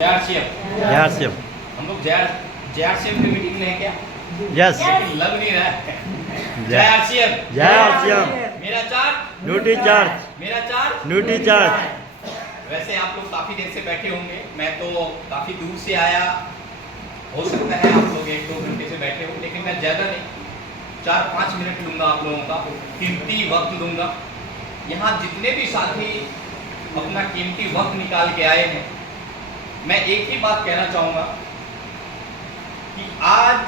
JRCF हम लोग JRCF की मीटिंग में है क्या? यस लेकिन लग नहीं रहा है। JRCF मेरा चार्ज ड्यूटी चार्ज मेरा चार्ज। Duty charge. वैसे आप लोग काफ़ी देर से बैठे होंगे, मैं तो काफ़ी दूर से आया, हो सकता है आप लोग 1-2 घंटे से बैठे हो, लेकिन मैं ज़्यादा नहीं 4-5 मिनट लूँगा आप लोगों का कीमती वक्त लूँगा। यहाँ जितने भी साथी अपना कीमती वक्त निकाल के आए हैं, मैं एक ही बात कहना चाहूँगा कि आज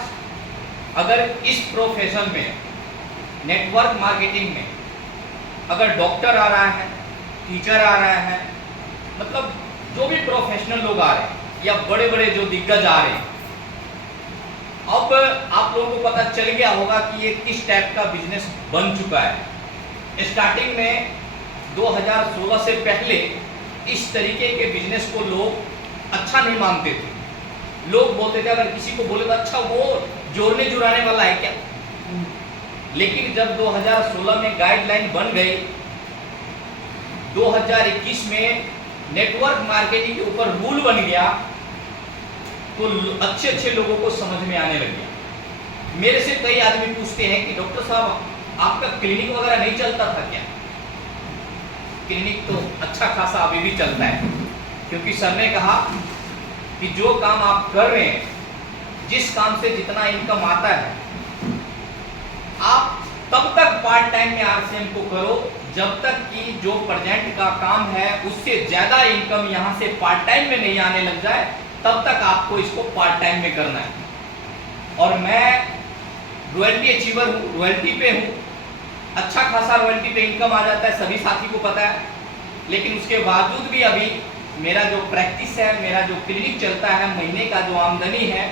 अगर इस प्रोफेशन में, नेटवर्क मार्केटिंग में, अगर डॉक्टर आ रहा है, टीचर आ रहा है, मतलब जो भी प्रोफेशनल लोग आ रहे हैं या बड़े बड़े जो दिग्गज आ रहे हैं, अब आप लोगों को पता चल गया होगा कि ये किस टाइप का बिजनेस बन चुका है। स्टार्टिंग में 2016 से पहले इस तरीके के बिजनेस को लोग अच्छा नहीं मानते थे। लोग बोलते थे, अगर किसी को बोले तो अच्छा वो जोड़ने जुड़ाने वाला है क्या। लेकिन जब 2016 में गाइडलाइन बन गई, 2021 में नेटवर्क मार्केटिंग के ऊपर रूल बन गया, तो अच्छे अच्छे लोगों को समझ में आने लग गया। मेरे से कई आदमी पूछते हैं कि डॉक्टर साहब आपका क्लिनिक वगैरह नहीं चलता था क्या? क्लिनिक तो अच्छा खासा अभी भी चलता है, क्योंकि सर ने कहा कि जो काम आप कर रहे हैं, जिस काम से जितना इनकम आता है, आप तब तक पार्ट टाइम में आरसीएम को करो जब तक कि जो प्रेजेंट का काम है उससे ज्यादा इनकम यहां से पार्ट टाइम में नहीं आने लग जाए, तब तक आपको इसको पार्ट टाइम में करना है। और मैं रॉयल्टी अचीवर हूँ, रॉयल्टी पे हूँ, अच्छा खासा रॉयल्टी पे इनकम आ जाता है, सभी साथी को पता है। लेकिन उसके बावजूद भी अभी मेरा जो प्रैक्टिस है, मेरा जो क्लिनिक चलता है, महीने का जो आमदनी है,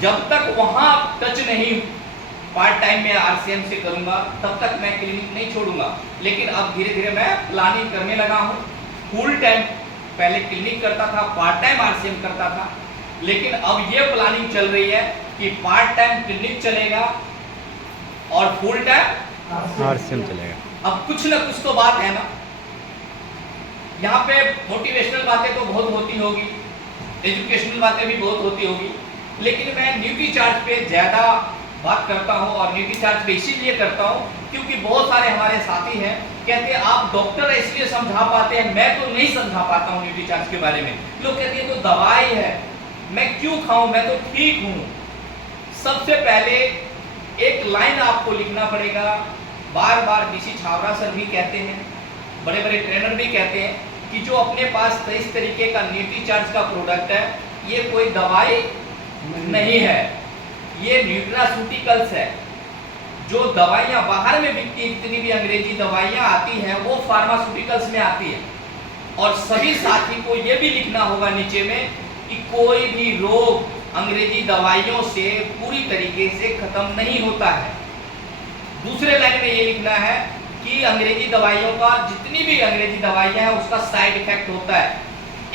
जब तक वहाँ टच नहीं पार्ट टाइम में आरसीएम से करूँगा, तब तक मैं क्लिनिक नहीं छोड़ूंगा। लेकिन अब धीरे धीरे मैं प्लानिंग करने लगा हूँ। फुल टाइम पहले क्लिनिक करता था, पार्ट टाइम आरसीएम करता था, लेकिन अब ये प्लानिंग चल रही है कि पार्ट टाइम क्लिनिक चलेगा और फुल टाइम आरसीएम चलेगा। अब कुछ ना कुछ तो बात है ना। यहाँ पे मोटिवेशनल बातें तो बहुत होती होगी, एजुकेशनल बातें भी बहुत होती होगी, लेकिन मैं ड्यूटी चार्ज पे ज़्यादा बात करता हूँ। और ड्यूटी चार्ज पे इसीलिए करता हूँ क्योंकि बहुत सारे हमारे साथी हैं, कहते हैं आप डॉक्टर है इसलिए समझा पाते हैं, मैं तो नहीं समझा पाता हूँ ड्यूटी चार्ज के बारे में। लोग कहते हैं तो दवाई है, मैं क्यों खाऊं, मैं तो ठीक हूँ। सबसे पहले एक लाइन आपको लिखना पड़ेगा, बार बार डीसी छावरा सर भी कहते हैं, बड़े बड़े ट्रेनर भी कहते हैं कि जो अपने पास इस तरीके का ड्यूटी चार्ज का प्रोडक्ट है, ये कोई दवाई नहीं है, ये न्यूट्रास्यूटिकल्स है। जो दवाइयाँ बाहर में बिकती है, जितनी भी अंग्रेजी दवाइयाँ आती हैं, वो फार्मास्यूटिकल्स में आती है। और सभी साथी को ये भी लिखना होगा नीचे में कि कोई भी रोग अंग्रेजी दवाइयों से पूरी तरीके से खत्म नहीं होता है। दूसरे लाइन में ये लिखना है कि अंग्रेजी दवाइयों का, जितनी भी अंग्रेजी दवाइयाँ हैं, उसका साइड इफेक्ट होता है।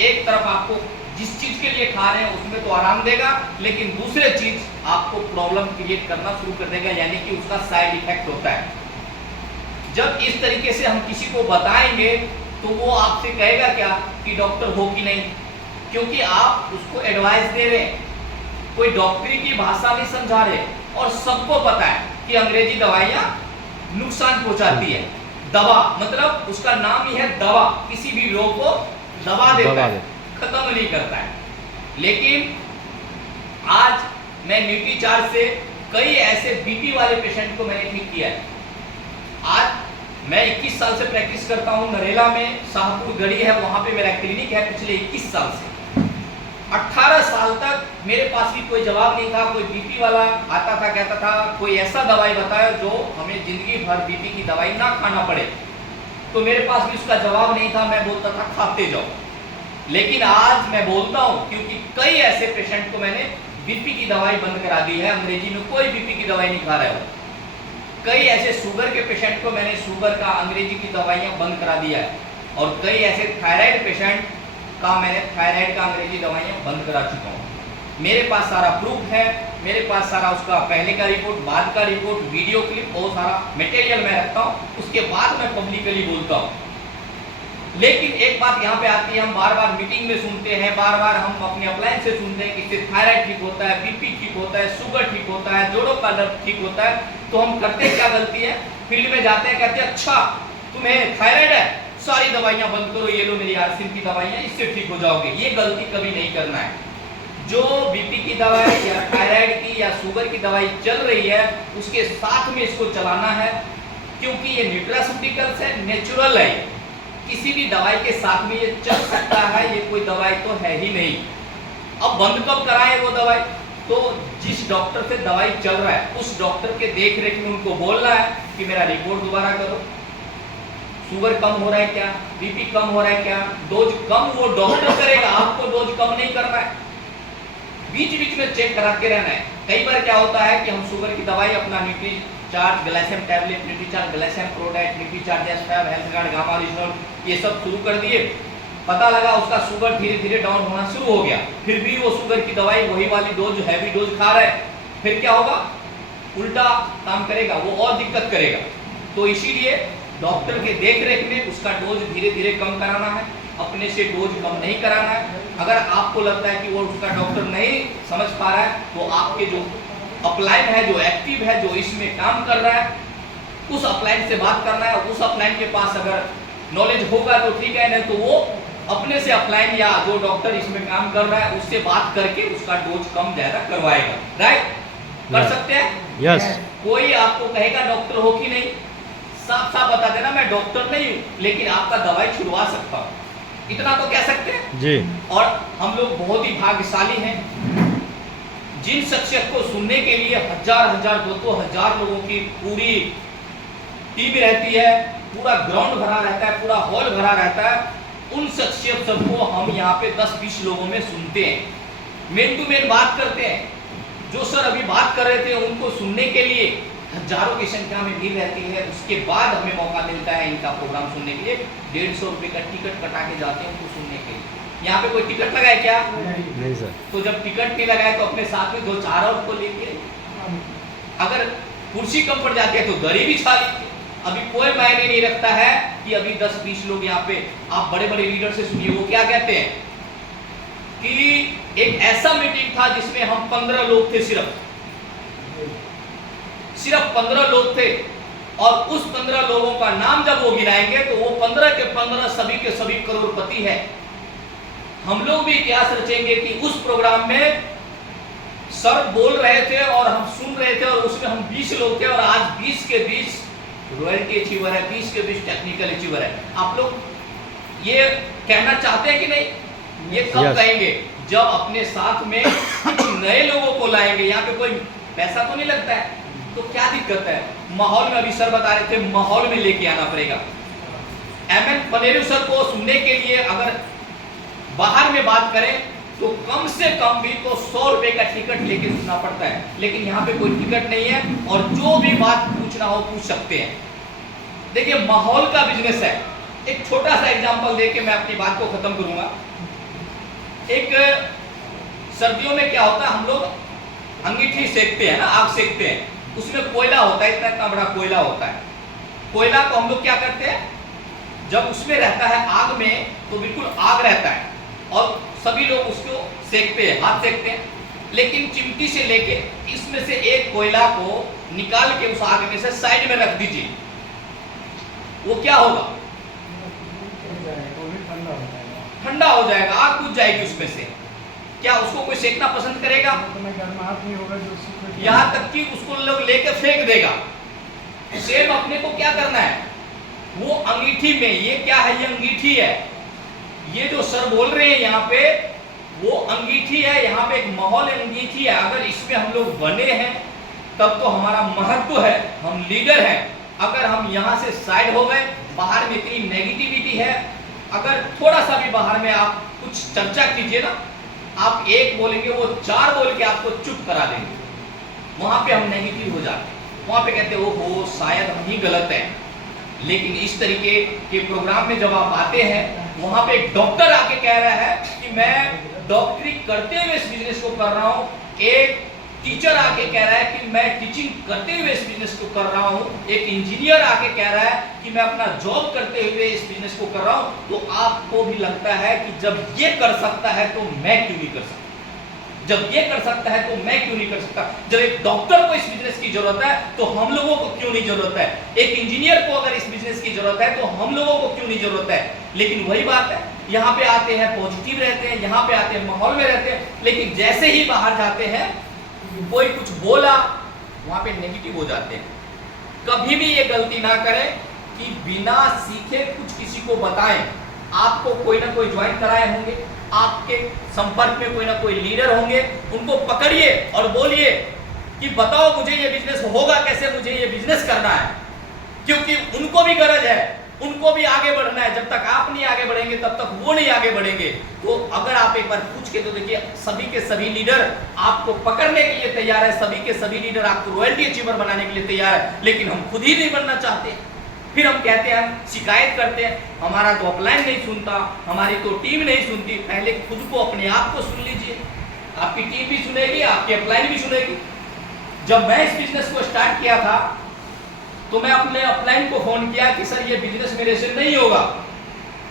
एक तरफ आपको जिस चीज के लिए खा रहे हैं उसमें तो आराम देगा, लेकिन दूसरे चीज आपको प्रॉब्लम क्रिएट करना शुरू कर देगा, यानी कि उसका साइड इफेक्ट होता है। जब इस तरीके से हम किसी को बताएंगे तो वो आपसे कहेगा क्या कि डॉक्टर हो कि नहीं, क्योंकि आप उसको एडवाइस दे रहे हैं, कोई डॉक्टरी की भाषा नहीं समझा रहे। और सबको पता है कि अंग्रेजी दवाइयाँ नुकसान पहुंचाती है। दवा मतलब उसका नाम ही है दवा, किसी भी रोग को दबा देता है, खत्म नहीं करता है। लेकिन आज मैं ड्यूटी चार्ज से कई ऐसे बीपी वाले पेशेंट को मैंने ठीक किया है। आज मैं 21 साल से प्रैक्टिस करता हूँ, नरेला में शाहपुर गढ़ी है, वहाँ पे मेरा क्लिनिक है पिछले 21 साल से। 18 साल तक मेरे पास भी कोई जवाब नहीं था। कोई बीपी वाला आता था, कहता था कोई ऐसा दवाई बताओ जो हमें जिंदगी भर बीपी की दवाई ना खाना पड़े, तो मेरे पास भी उसका जवाब नहीं था। मैं बोलता था खाते जाओ। लेकिन आज मैं बोलता हूँ, क्योंकि कई ऐसे पेशेंट को मैंने बीपी की दवाई बंद करा दी है, अंग्रेजी में कोई बीपी की दवाई नहीं खा रहे हो। कई ऐसे शुगर के पेशेंट को मैंने शुगर का अंग्रेजी की दवाइयाँ बंद करा दिया है। और कई ऐसे थायराइड पेशेंट का मैंने थायराइड का अंग्रेजी दवाइयाँ बंद करा चुका हूँ। मेरे पास सारा प्रूफ है, मेरे पास सारा उसका पहले का रिपोर्ट, बाद का रिपोर्ट, वीडियो क्लिप, बहुत सारा मटेरियल मैं रखता हूँ। उसके बाद मैं पब्लिकली बोलता हूँ। लेकिन एक बात यहाँ पे आती है, हम बार बार मीटिंग में सुनते हैं, बार बार हम अपने अप्लायंस से सुनते हैं कि इससे थायराइड ठीक होता है, बीपी ठीक होता है, शुगर ठीक होता है, जोड़ों का दर्द ठीक होता है। तो हम करते क्या गलती है, फील्ड में जाते हैं, कहते हैं अच्छा तुम्हें थायराइड है, सारी दवाइयां बंद करो, ये लो मेरी आर्सिन की दवाइयां, इससे ठीक हो जाओगे। ये गलती कभी नहीं करना है। जो बीपी की दवाई या थायराइड की या शुगर की दवाई चल रही है, उसके साथ में इसको चलाना है, क्योंकि ये न्यूट्रास्यूटिकल्स है, नेचुरल है। किसी भी दवाई के साथ में ये चल सकता है, ये कोई दवाई तो है ही नहीं। अब बंद कब कराएं वो दवाई? तो जिस डॉक्टर से दवाई चल रहा है, उस डॉक्टर के देख रेख में उनको बोलना है कि मेरा रिपोर्ट दोबारा करो, शुगर कम हो रहा है क्या, बीपी कम हो रहा है क्या, डोज कम वो डॉक्टर करेगा, आपको डोज कम नहीं करना है। बीच बीच में चेक कराते रहना है। कई बार क्या होता है कि हम शुगर की दवाई अपना Nutricharge Glycem tablet, Nutricharge Glycem product, Nutricharge एस्फैब, हेल्थगार्ड, गामा ओरिजिनल, ये सब शुरू कर दिए। पता लगा उसका शुगर धीरे धीरे डाउन होना शुरू हो गया, फिर भी वो शुगर की दवाई वही वाली डोज, हैवी डोज खा रहा है, फिर क्या होगा? उल्टा काम करेगा, वो और दिक्कत करेगा। तो इसीलिए डॉक्टर के देख रेख में उसका डोज धीरे धीरे कम कराना है, अपने से डोज कम नहीं कराना है। अगर आपको लगता है कि वो उसका डॉक्टर नहीं समझ पा रहा है, तो आपके जो अपलाइन है, जो एक्टिव है, जो इसमें काम कर रहा है, उस अपलाइन से बात करना है। उस अपलाइन के पास अगर नॉलेज होगा तो ठीक है, नहीं तो वो अपने से अपलाइन या जो डॉक्टर इसमें काम कर रहा है उससे बात करके उसका डोज कम ज्यादा करवाएगा। राइट? कर सकते हैं? यस। कोई आपको कहेगा डॉक्टर हो कि नहीं, साफ साफ बता देना मैं डॉक्टर नहीं हूँ, लेकिन आपका दवाई छुड़वा सकता हूँ, इतना तो कह सकते हैं जी। और हम लोग बहुत ही भाग्यशाली हैं, जिन शख्सियत को सुनने के लिए हजार हजार 2-2 हजार लोगों की पूरी टीम रहती है, पूरा ग्राउंड भरा रहता है, पूरा हॉल भरा रहता है। उन शख्सियत सबको हम यहाँ पे 10-20 लोगों में सुनते हैं, मेन टू मेन बात करते हैं। जो सर अभी बात कर रहे थे, उनको सुनने के लिए हजारों की संख्या में भीड़ रहती है। उसके बाद हमें मौका मिलता है इनका प्रोग्राम सुनने के लिए। 150 रुपये का टिकट कटा के जाते हैं उनको सुनने के लिए। यहाँ पे कोई टिकट लगाए क्या? नहीं सर। तो जब टिकट नहीं लगाए तो अपने साथ में 2-4 और को लेके, अगर कुर्सी कम पड़ जाती है तो दरी भी छा लीजिए। अभी कोई मायने नहीं रखता है कि अभी 10-20 लोग यहाँ पे, आप बड़े बड़े लीडर से सुनिए वो क्या कहते हैं कि एक ऐसा मीटिंग था जिसमें हम 15 लोग थे, सिर्फ 15 लोग थे, और उस 15 लोगों का नाम जब वो गिनाएंगे तो वो 15 के 15 सभी के सभी करोड़पति है। हम लोग भी इतिहास रचेंगे कि उस प्रोग्राम में सर बोल रहे थे और हम सुन रहे थे, और उसमें हम 20 लोग थे, और आज 20 के 20 रॉयल्टी अचीवर है, 20 के 20 टेक्निकल अचीवर है। आप लोग ये कहना चाहते हैं कि नहीं? ये कब कहेंगे? जब अपने साथ में कुछ नए लोगों को लाएंगे। यहाँ पे कोई पैसा तो नहीं लगता है, तो क्या दिक्कत है? माहौल में, अभी सर बता रहे थे, माहौल में लेके आना पड़ेगा। एमएन पनेरू सर को सुनने के लिए अगर बाहर में बात करें तो कम से कम भी तो 100 रुपए का टिकट लेके सुनना पड़ता है, लेकिन यहाँ पे कोई टिकट नहीं है, और जो भी बात पूछना हो पूछ सकते हैं। देखिए माहौल का बिजनेस है। एक छोटा सा एग्जांपल देके मैं अपनी बात को खत्म करूंगा। एक सर्दियों में क्या होता है, हम लोग अंगीठी सेकते हैं ना, आग सेकते हैं, उसमें कोयला होता है, इतना बड़ा कोयला होता है। कोयला को हम लोग क्या करते हैं, जब उसमें रहता है आग में तो बिल्कुल आग रहता है, और सभी लोग उसको सेकते हैं, हाथ सेकते हैं। लेकिन चिमटी से लेके इसमें से एक कोयला को निकाल के उस आग में से साइड में रख दीजिए, वो क्या होगा? ठंडा हो जाएगा, आग बुझ जाएगी उसमें से। क्या उसको कोई सेकना पसंद करेगा? यहाँ तक कि उसको लोग लेके फेंक देगा। सेम अपने को क्या करना है, वो अंगीठी में, ये क्या है, ये अंगीठी है, ये जो सर बोल रहे हैं यहाँ पे वो अंगीठी है। यहाँ पे एक माहौल अंगीठी है। अगर इसमें हम लोग बने हैं तब तो हमारा महत्व है, हम लीडर हैं। अगर हम यहाँ से साइड हो गए, बाहर में इतनी नेगेटिविटी है, अगर थोड़ा सा भी बाहर में आप कुछ चर्चा कीजिए ना, आप एक बोलेंगे वो 4 बोल के आपको चुप करा देंगे। वहां पे हम नेगेटिव हो जाते हैं, वहां पे कहते हो शायद हम ही गलत हैं। लेकिन इस तरीके के प्रोग्राम में जब आप आते हैं, वहां पे एक डॉक्टर आके कह रहा है कि मैं डॉक्टरी करते हुए इस बिजनेस को कर रहा हूं, एक टीचर आके कह रहा है कि मैं टीचिंग करते हुए इस बिजनेस को कर रहा हूँ, एक इंजीनियर आके कह रहा है कि मैं अपना जॉब करते हुए इस बिजनेस को कर रहा हूँ, तो आपको भी लगता है कि जब ये कर सकता है तो मैं क्यों नहीं कर सकता, जब ये कर सकता है तो मैं क्यों नहीं कर सकता, जब एक डॉक्टर को इस बिजनेस की जरूरत है तो हम लोगों को क्यों नहीं जरूरत है, एक इंजीनियर को अगर इस बिजनेस की जरूरत है तो हम लोगों को क्यों नहीं जरूरत है। लेकिन वही बात है, यहाँ पे आते हैं पॉजिटिव रहते हैं, यहाँ पे आते हैं माहौल में रहते हैं, लेकिन जैसे ही बाहर जाते हैं कोई कुछ बोला वहां पे नेगेटिव हो जाते हैं। कभी भी ये गलती ना करें कि बिना सीखे कुछ किसी को बताएं। आपको कोई ना कोई ज्वाइन कराए होंगे, आपके संपर्क में कोई ना कोई लीडर होंगे, उनको पकड़िए और बोलिए कि बताओ मुझे ये बिजनेस होगा कैसे, मुझे ये बिजनेस करना है, क्योंकि उनको भी गरज है, उनको भी आगे बढ़ना है। जब तक आप नहीं आगे बढ़ेंगे तब तक वो नहीं आगे बढ़ेंगे। तो अगर आप एक बार पूछ के तो देखिए, सभी के सभी लीडर आपको पकड़ने के लिए तैयार है, सभी के सभी लीडर आपको रॉयल्टी अचीवर बनाने के लिए तैयार है, लेकिन हम खुद ही नहीं बनना चाहते। फिर हम कहते हैं, हम शिकायत करते हैं, हमारा तो अपलाइन नहीं सुनता, हमारी तो टीम नहीं सुनती। पहले खुद को, अपने आप को सुन लीजिए, आपकी टीम भी सुनेगी, आपकी अपलाइन भी सुनेगी। जब मैं इस बिजनेस को स्टार्ट किया था तो मैं अपने अपलाइन को फोन किया कि सर ये बिजनेस मेरे से नहीं होगा।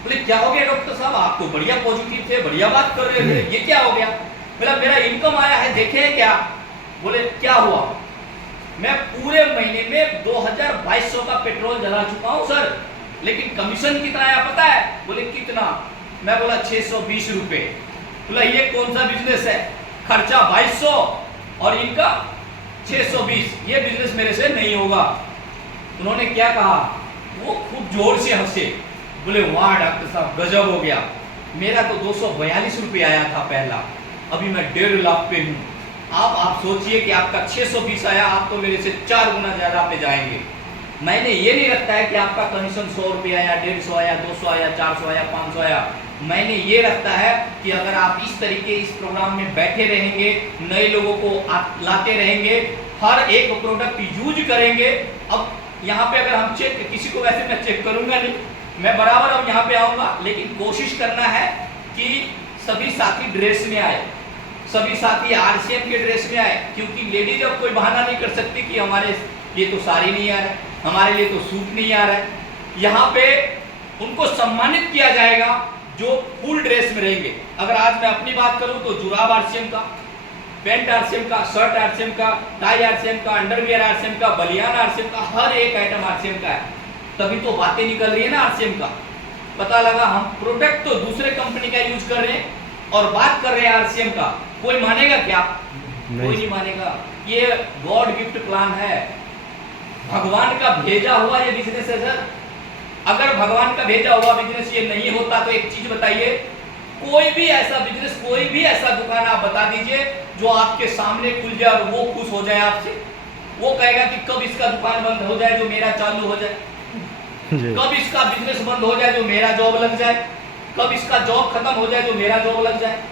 बोले क्या हो गया डॉक्टर साहब, आप तो बढ़िया पॉजिटिव थे, बढ़िया बात कर रहे थे, ये क्या हो गया। बोला मेरा इनकम आया है, देखे क्या। बोले क्या हुआ। मैं पूरे महीने में 2200 का पेट्रोल जला चुका हूं सर, लेकिन कमीशन कितना आया पता है। बोले कितना। मैं बोला 620 रुपए। बोला ये कौन सा बिजनेस है, खर्चा 2200 और इनकम 620, ये बिजनेस मेरे से नहीं होगा। उन्होंने क्या कहा, वो खूब जोर से हंसे, बोले वाह डॉक्टर साहब गजब हो गया, मेरा तो 242 रुपये आया था पहला, अभी मैं 1.5 लाख पे हूँ। आप सोचिए कि आपका 620 आया, आप तो मेरे से 4 गुना ज्यादा पे जाएंगे। मैंने ये नहीं रखता है कि आपका कमीशन 100 रुपये आया, 150 आया, 200 आया, 400 आया, 500 आया। मैंने ये रखता है कि अगर आप इस तरीके इस प्रोग्राम में बैठे रहेंगे, नए लोगों को लाते रहेंगे, हर एक प्रोडक्ट यूज करेंगे। अब यहाँ पे अगर हम चेक, किसी को वैसे मैं चेक करूंगा नहीं, मैं बराबर अब यहाँ पे आऊंगा, लेकिन कोशिश करना है कि सभी साथी ड्रेस में आए, सभी साथी आरसीएम के ड्रेस में आए, क्योंकि लेडीज अब कोई बहाना नहीं कर सकती कि हमारे लिए तो साड़ी नहीं आ रहा है, हमारे लिए तो सूट नहीं आ रहा है। यहाँ पे उनको सम्मानित किया जाएगा जो फुल ड्रेस में रहेंगे। अगर आज मैं अपनी बात करूं तो जुराब आरसीएम का, पैंट आरसीएम का, शर्ट आरसीएम का, टाई आरसीएम का, अंडरवियर आरसीएम का, बलियान आरसीएम का, हर एक आइटम आरसीएम का है। तभी तो बातें निकल रही है ना आरसीएम का। पता लगा हम प्रोडक्ट तो दूसरे कंपनी का यूज कर रहे हैं और बात कर रहे हैं आरसीएम का। कोई मानेगा क्या? कोई नहीं मानेगा। ये गॉड गिफ्ट प्लान है, भगवान का भेजा हुआ ये बिजनेस है सर। अगर भगवान का भेजा हुआ बिजनेस ये नहीं होता तो एक चीज बताइए, कोई भी ऐसा बिजनेस, कोई भी ऐसा दुकान आप बता दीजिए जो आपके सामने खुल जाए और वो खुश हो जाए आपसे। वो कहेगा कि कब इसका दुकान बंद हो जाए जो मेरा चालू हो जाए, कब इसका बिजनेस बंद हो जाए जो मेरा जॉब लग जाए, कब इसका जॉब खत्म हो जाए जो मेरा जॉब लग जाए।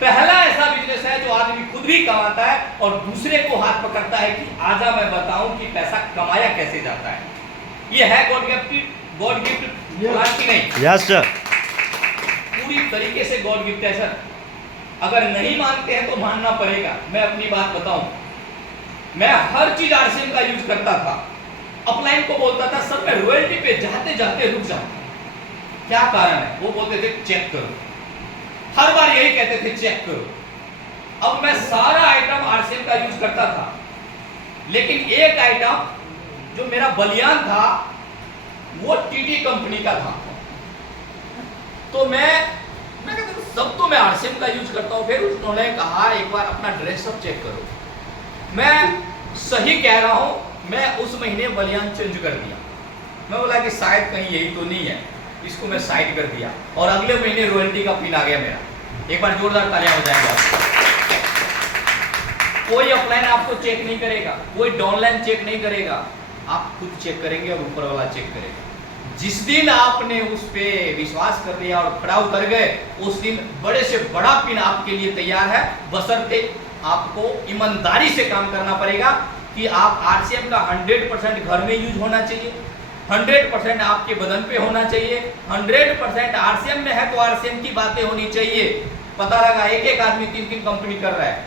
पहला ऐसा बिजनेस है जो आदमी खुद भी कमाता है और दूसरे को हाथ पकड़ता है कि आजा मैं बताऊं कि पैसा कमाया कैसे जाता है। ये है गॉड गिफ्ट प्लान की नहीं? यस सर, पूरी तरीके से गॉड गिफ्ट है सर। अगर नहीं मानते हैं तो मानना पड़ेगा। मैं अपनी बात बताऊं, मैं हर चीज आरसीएम का यूज करता था। अपलाइन को बोलता था सर मैं रॉयल्टी पे जाते जाते रुक जाऊं, क्या कारण है? वो बोलते थे चेक करो, हर बार यही कहते थे चेक करो। अब मैं सारा आइटम आरसीएम का यूज करता था, लेकिन एक आइटम जो मेरा बलियान था वो टीटी कंपनी का था। तो मैं कहता था सब तो मैं आरसीएम का यूज करता हूं। फिर उन्होंने कहा एक बार अपना ड्रेस अप चेक करो। मैं सही कह रहा हूं, मैं उस महीने बलियान चेंज कर दिया। मैं बोला कि शायद कहीं यही तो नहीं है, इसको मैं साइड कर दिया और अगले महीने रॉयल्टी का पिन आ गया मेरा। एक बार जोरदार तालियां हो जाएंगे आपको। कोई ऑफलाइन आपको चेक नहीं करेगा, कोई डाउनलाइन चेक नहीं करेगा, आप खुद चेक करेंगे और ऊपर वाला चेक करेगा। जिस दिन आपने उस पे विश्वास कर लिया और खड़ा उतर गए, उस दिन बड़े से बड़ा पिन आपके लिए तैयार है। बशर्ते आपको ईमानदारी से काम करना पड़ेगा कि आप आरसीएम का 100% घर में यूज होना चाहिए, 100% आपके बदन पे होना चाहिए, 100% आरसीएम में है तो आरसीएम की बातें होनी चाहिए। पता लगा एक एक आदमी 3-3 कंपनी कर रहा है,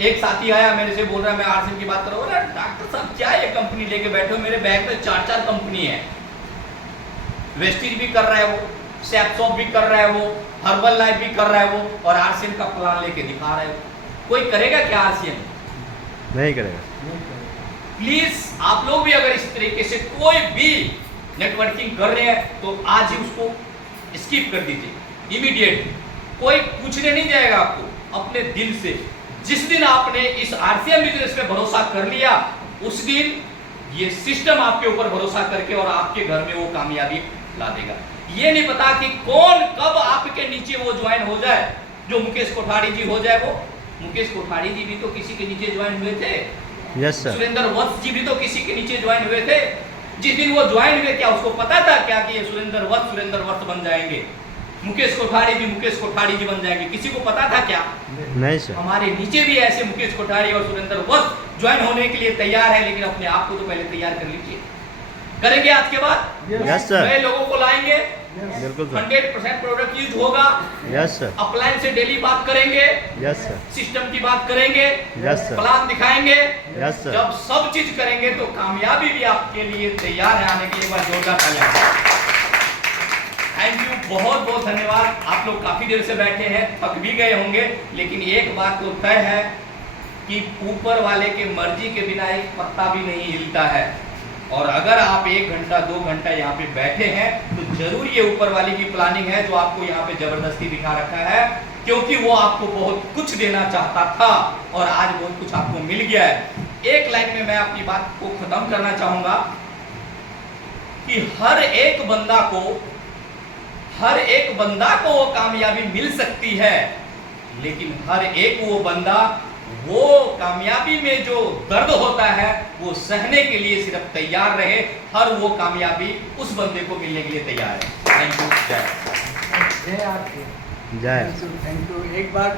एक साथी आया मेरे से बोल रहा है मैं आरसीएम की बात कर रहा हूँ, अरे डॉक्टर साहब क्या ये कंपनी लेके बैठे हो, मेरे बैग में 4 कंपनी है, वेस्टीज भी कर रहा है वो, सैपसॉप भी कर रहा है वो, हर्बल लाइफ भी कर रहा है वो, और आरसीएम का प्लान लेके दिखा रहा है वो। कोई करेगा क्या आरसीएम? नहीं करेगा। प्लीज आप लोग भी अगर इस तरीके से कोई भी नेटवर्किंग कर रहे हैं तो आज ही उसको स्किप कर दीजिए इमीडिएट। कोई पूछने नहीं जाएगा आपको, अपने दिल से जिस दिन आपने इस आरसीएम बिजनेस पे भरोसा कर लिया उस दिन ये सिस्टम आपके ऊपर भरोसा करके और आपके घर में वो कामयाबी ला देगा। ये नहीं पता कि कौन कब आपके नीचे वो ज्वाइन हो जाए, जो मुकेश कोठारी जी हो जाए वो। मुकेश कोठारी जी भी तो किसी के नीचे ज्वाइन हुए थे। Yes sir. सुरेंद्र वत्स जी भी तो किसी के नीचे ज्वाइन हुए थे। जिस दिन वो ज्वाइन हुए क्या उसको पता था क्या कि ये सुरेंद्र वत्स बन जाएंगे, मुकेश कोठारी जी बन जाएंगे? किसी को पता था क्या? नहीं सर। हमारे नीचे भी ऐसे मुकेश कोठारी और सुरेंद्र वत्स ज्वाइन होने के लिए तैयार है, लेकिन अपने आप को तो पहले तैयार कर लीजिए। करेंगे आज के बाद? Yes sir. नए लोगों को लाएंगे, बिल्कुल सर। 100% प्रोडक्ट यूज होगा। Yes sir. अपलाइन से डेली बात करेंगे, यस सर। सिस्टम की बात करेंगे, यस सर। प्लान दिखाएंगे। Yes sir. जब सब चीज करेंगे तो कामयाबी भी आपके लिए तैयार है आने के लिए। एक बार जोरदार तालियां। थैंक यू, बहुत बहुत धन्यवाद। आप लोग काफी देर से बैठे हैं, थक भी गए होंगे, लेकिन एक बात तो तय है कि ऊपर वाले के मर्जी के बिना एक पत्ता भी नहीं हिलता है। और अगर आप 1 घंटा 2 घंटा यहाँ पे बैठे हैं तो जरूर ये ऊपर वाले की प्लानिंग है जो आपको यहाँ पे जबरदस्ती दिखा रखा है, क्योंकि वो आपको बहुत कुछ देना चाहता था और आज बहुत कुछ आपको मिल गया है। एक लाइन में मैं अपनी बात को खत्म करना चाहूंगा कि हर एक बंदा को वो कामयाबी मिल सकती है, लेकिन हर एक वो बंदा वो कामयाबी में जो दर्द होता है वो सहने के लिए सिर्फ तैयार रहे। हर वो कामयाबी उस बंदे को मिलने के लिए तैयार है। Thank you. जय जय। Thank you. एक बार